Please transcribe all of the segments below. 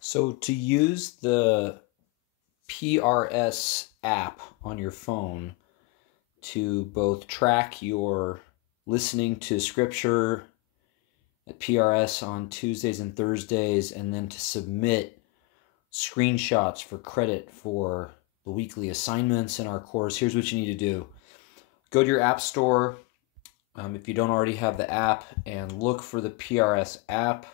So to use the PRS app on your phone to both track your listening to scripture at PRS on Tuesdays and Thursdays, and then to submit screenshots for credit for the weekly assignments in our course, here's what you need to do. Go to your app store, if you don't already have the app, and look for the PRS app.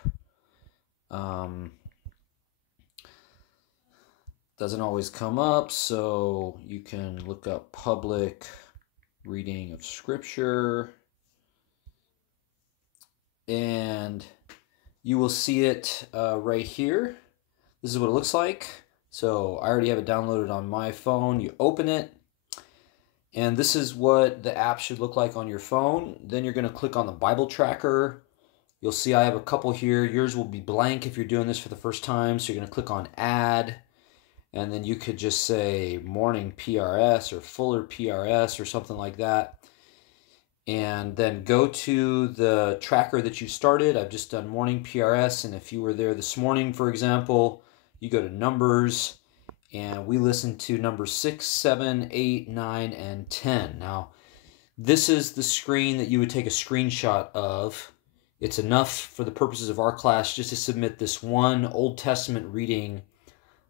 Doesn't always come up, so you can look up public reading of scripture, and you will see it right here. This is what it looks like. So I already have it downloaded on my phone. You open it, and this is what the app should look like on your phone. Then you're going to click on the Bible tracker. You'll see I have a couple here. Yours will be blank if you're doing this for the first time, so you're going to click on Add. And then you could just say Morning PRS or Fuller PRS or something like that. And then go to the tracker that you started. I've just done Morning PRS. And if you were there this morning, for example, you go to Numbers. And we listened to numbers 6, 7, 8, 9, and 10. Now, this is the screen that you would take a screenshot of. It's enough for the purposes of our class just to submit this one Old Testament reading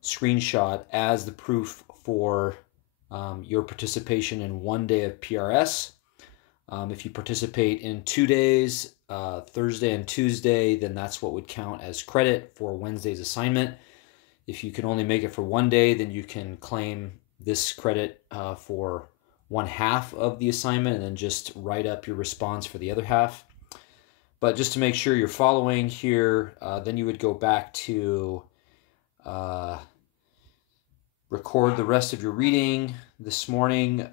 screenshot as the proof for your participation in one day of PRS. If you participate in 2 days, Thursday and Tuesday, then that's what would count as credit for Wednesday's assignment. If you can only make it for 1 day, then you can claim this credit for 1/2 of the assignment and then just write up your response for the other half. But just to make sure you're following here, then you would go back to record the rest of your reading. This morning,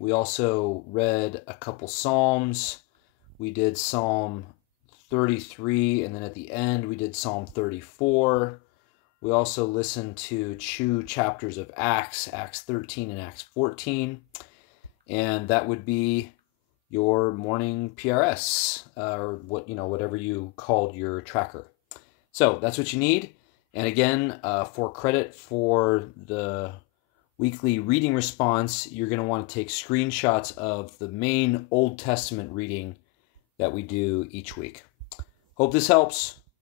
we also read a couple Psalms. We did Psalm 33, and then at the end, we did Psalm 34. We also listened to 2 chapters of Acts, Acts 13 and Acts 14. And that would be your morning PRS, or whatever you called your tracker. So that's what you need. And again, for credit for the weekly reading response, you're going to want to take screenshots of the main Old Testament reading that we do each week. Hope this helps.